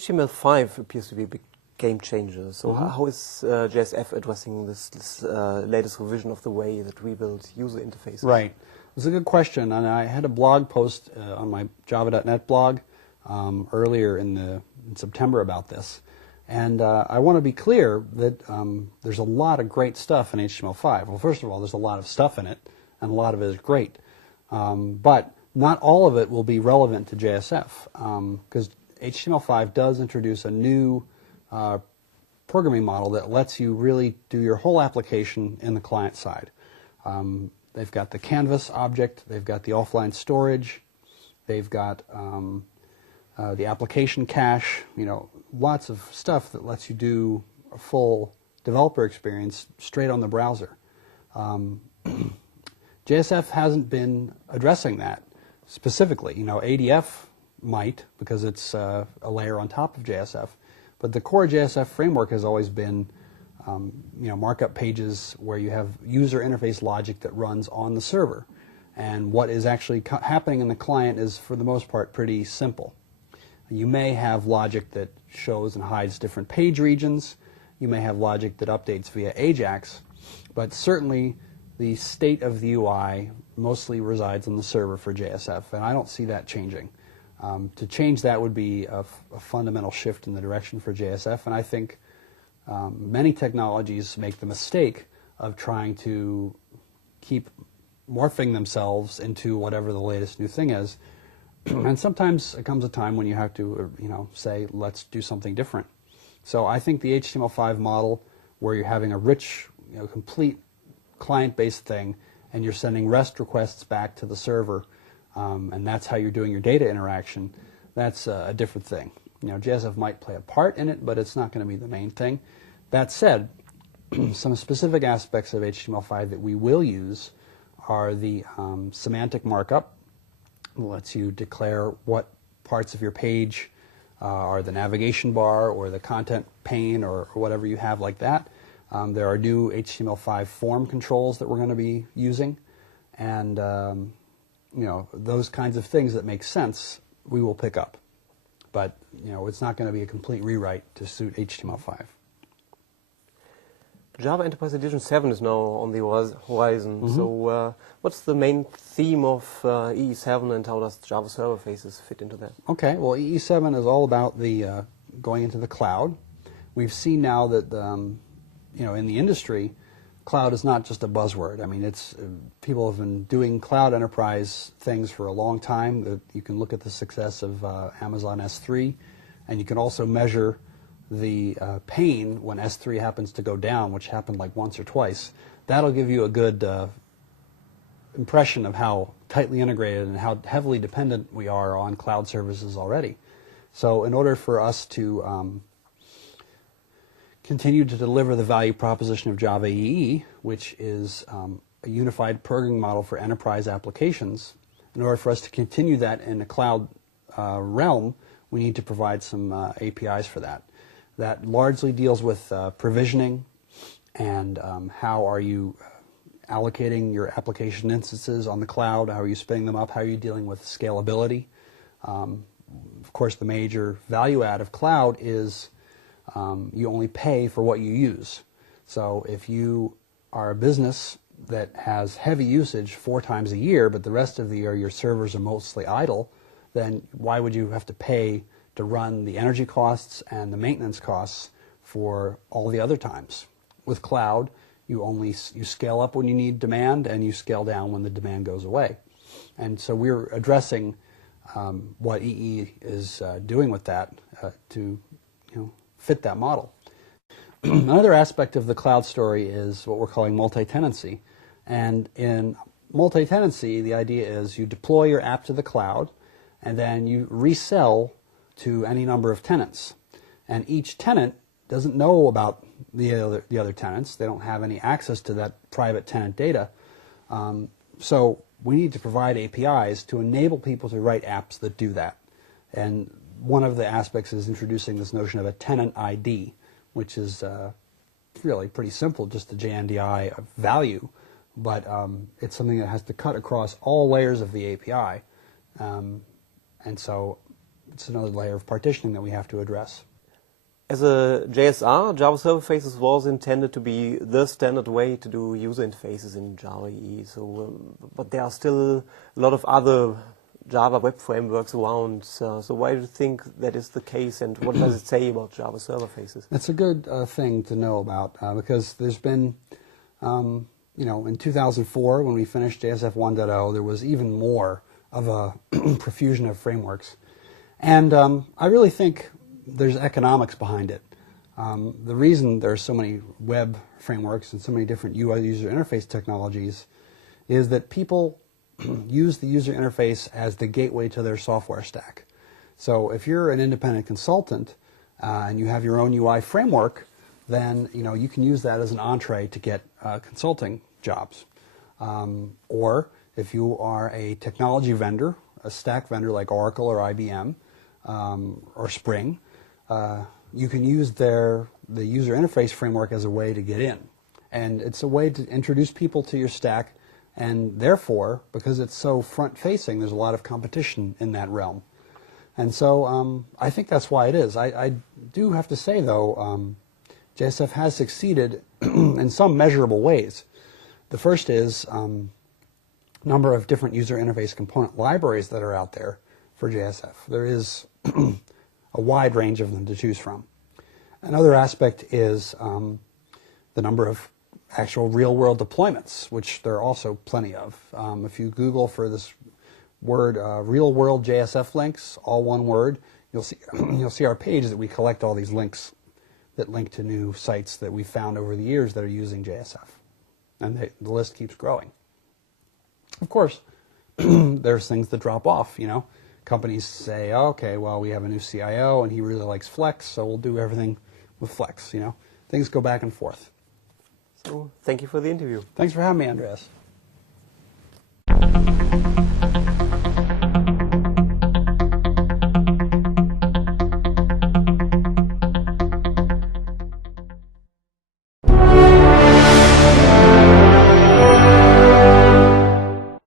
HTML5 appears to be a big game changer. So how is JSF addressing this latest revision of the way that we build user interfaces? Right. It's a good question, and I had a blog post on my java.net blog earlier in September about this. And I want to be clear that there's a lot of great stuff in HTML5. Well, first of all, there's a lot of stuff in it, and a lot of it is great. But not all of it will be relevant to JSF, because HTML5 does introduce a new programming model that lets you really do your whole application in the client side. They've got the canvas object, they've got the offline storage, they've got the application cache, lots of stuff that lets you do a full developer experience straight on the browser. JSF hasn't been addressing that specifically. ADF might, because it's a layer on top of JSF, but the core JSF framework has always been markup pages where you have user interface logic that runs on the server. And what is actually happening in the client is, for the most part, pretty simple. You may have logic that shows and hides different page regions. You may have logic that updates via AJAX. But certainly, the state of the UI mostly resides on the server for JSF, and I don't see that changing. To change that would be a fundamental shift in the direction for JSF, and I think many technologies make the mistake of trying to keep morphing themselves into whatever the latest new thing is. And sometimes it comes a time when you have to, say, let's do something different. So I think the HTML5 model, where you're having a rich, complete client-based thing, and you're sending REST requests back to the server, and that's how you're doing your data interaction, that's a different thing. JSF might play a part in it, but it's not going to be the main thing. That said, some specific aspects of HTML5 that we will use are the semantic markup. It lets you declare what parts of your page are the navigation bar or the content pane or whatever you have like that. There are new HTML5 form controls that we're going to be using, and those kinds of things that make sense we will pick up. But it's not going to be a complete rewrite to suit HTML5. Java Enterprise Edition 7 is now on the horizon. So what's the main theme of EE7, and how does JavaServer Faces fit into that? Okay, well, EE7 is all about the going into the cloud. We've seen now that in the industry, cloud is not just a buzzword. I mean, people have been doing cloud enterprise things for a long time. You can look at the success of Amazon S3, and you can also measure the pain when S3 happens to go down, which happened like once or twice. That'll give you a good impression of how tightly integrated and how heavily dependent we are on cloud services already. So in order for us to continue to deliver the value proposition of Java EE, which is a unified programming model for enterprise applications, in order for us to continue that in the cloud realm, we need to provide some APIs for that. That largely deals with provisioning and how are you allocating your application instances on the cloud, how are you spinning them up, how are you dealing with scalability. Of course, the major value add of cloud is you only pay for what you use. So if you are a business that has heavy usage 4 times a year, but the rest of the year your servers are mostly idle, then why would you have to pay to run the energy costs and the maintenance costs for all the other times? With cloud, you scale up when you need demand, and you scale down when the demand goes away. And so we're addressing what EE is doing with that to fit that model. Another aspect of the cloud story is what we're calling multitenancy. And in multitenancy, the idea is you deploy your app to the cloud, and then you resell to any number of tenants. And each tenant doesn't know about the other tenants. They don't have any access to that private tenant data. So we need to provide APIs to enable people to write apps that do that. And one of the aspects is introducing this notion of a tenant ID, which is really pretty simple, just a JNDI value, but it's something that has to cut across all layers of the API. And so It's another layer of partitioning that we have to address. As a JSR, JavaServer Faces was intended to be the standard way to do user interfaces in Java EE. So, but there are still a lot of other Java web frameworks around. So why do you think that is the case, and what does it say about JavaServer Faces? That's a good thing to know about because there's been, in 2004 when we finished JSF 1.0, there was even more of a profusion of frameworks, and I really think there's economics behind it. The reason there's so many web frameworks and so many different UI user interface technologies is that people use the user interface as the gateway to their software stack. So if you're an independent consultant and you have your own UI framework, then you can use that as an entree to get consulting jobs. Or if you are a technology vendor, a stack vendor like Oracle or IBM or Spring, you can use the user interface framework as a way to get in. And it's a way to introduce people to your stack, and therefore, because it's so front-facing, there's a lot of competition in that realm. And so I think that's why it is. I do have to say, though, JSF has succeeded in some measurable ways. The first is number of different user interface component libraries that are out there for JSF. There is a wide range of them to choose from. Another aspect is the number of actual real-world deployments, which there are also plenty of. If you Google for this word real-world JSF links, all one word, you'll see our page that we collect all these links that link to new sites that we've found over the years that are using JSF. And the list keeps growing. Of course, there's things that drop off, Companies say, okay, well, we have a new CIO and he really likes Flex, so we'll do everything with Flex, Things go back and forth. So, thank you for the interview. Thanks for having me, Andreas.